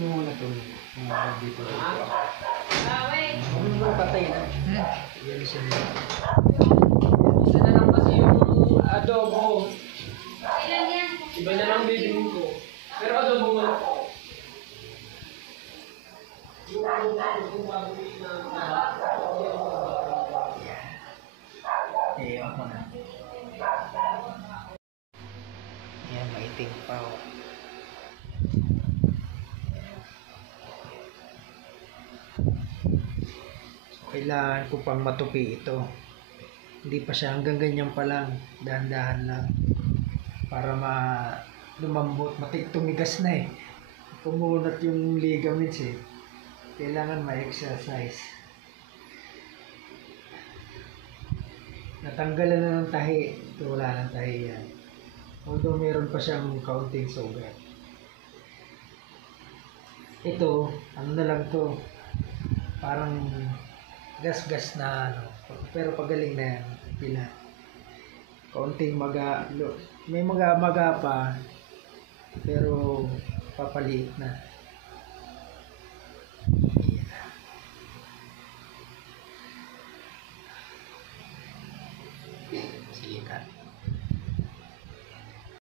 mo muna ito. Dito. Ano mo patay na? Yan siya nila. Isa na lang kasi yung adobo. Ilan yan? Iba na lang bibilin ko. Pero adobo mo na ako. Iyon ko na. Ayan, maiting pa o. Kailangan ko pang matupi ito. Hindi pa siya, hanggang ganyan pa lang. Dahan-dahan lang. Para lumambot. Tumigas na eh. Pumunat yung ligaments eh. Kailangan ma-exercise. Natanggalan na ng tahi. Ito wala ng tahi yan. Although meron pa siyang kaunting sugat. Ito, ano na lang to. Parang gas-gas na ano. Pero pagaling na yan. Pila. Kaunting may maga pa. Pero papaliit na.